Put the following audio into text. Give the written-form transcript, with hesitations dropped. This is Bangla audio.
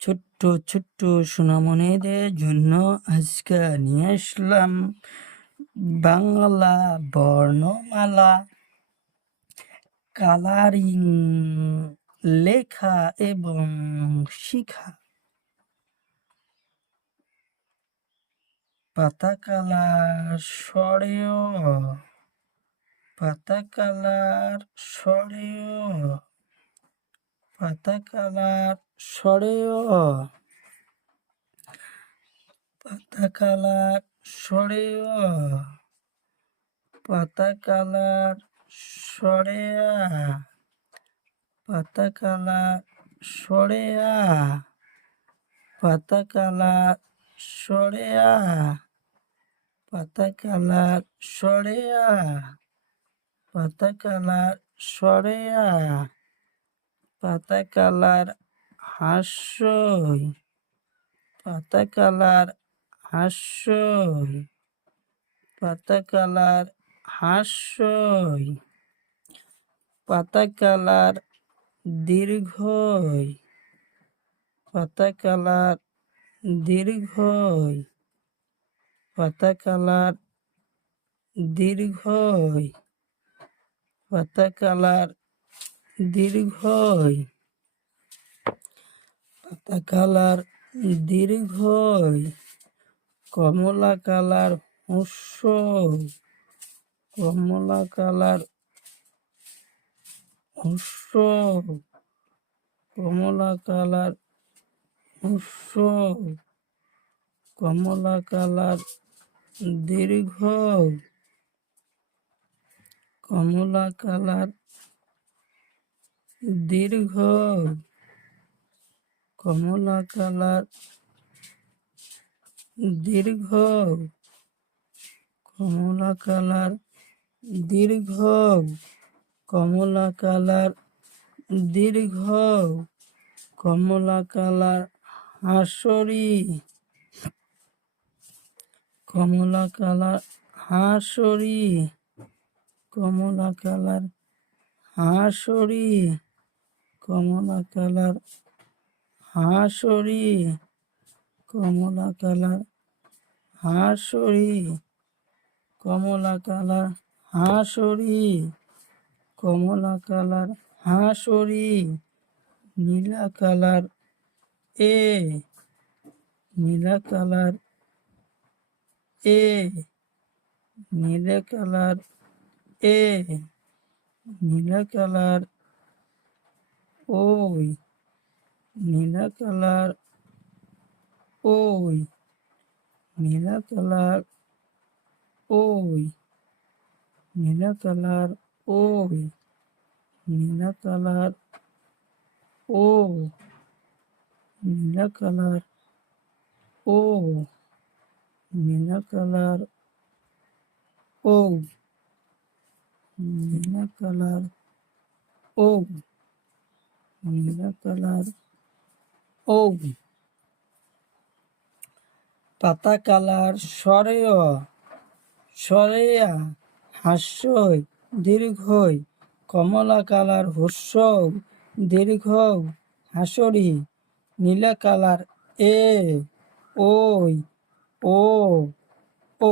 ছোট্ট ছোট্ট সোনামণিদের জন্য আজকে নিয়ে আসলাম বাংলা বর্ণমালা কালারিং লেখা এবং শিখা। পাতা কালার স্বরেও পাতা কালার স্বরেও পাতা কালার স্বরেও পাতা কালার স্বরেও পাতা কালার সরেয়া পাতা কালার সরেয়া পাতা কালার সরেয়া পাতা কালার সরেয়া পাতা কালার সরেয়া পাতা কালার হাস্যই পাতা কালার হাস্যই পাতা কালার হাস্যই পাতা কালার দীর্ঘই পাতা কালার দীর্ঘই পাতা কালার দীর্ঘই পাতা কালার দীর্ঘই পাতা কালার দীর্ঘই কমলা কালার হুস্যই কমলা কালার হুস্য কমলা কালার হুস্য কমলা কালার দীর্ঘ কমলা কালার দীর্ঘ কমলা কালার দীর্ঘ কমলা কালার দীর্ঘ কমলা কালার দীর্ঘ কমলা কালার হাসরি কমলা কালার হাসরি কমলা কালার হাসরি কমলা কালার হাসরি কমলা কালার হাসরি কমলা কালার হাসরি কমলা কালার হাসরি নীলা কালার এ নীলা কালার এ নীলা কালার এ নীলা কালার ওই নীলা কালার ওই নীলা কালার ওই নীলা কালার ওই নীলা কালার ও নীলা কালার ও নীলা কালার ও নীলা কালার ও নীলা কালার ও পাতা কালার সরেয় সরেয়া হাস্যই দীর্ঘই কমলা কালার হুস্য দীর্ঘ হাসরি নীলা কালার এ ওই ও ও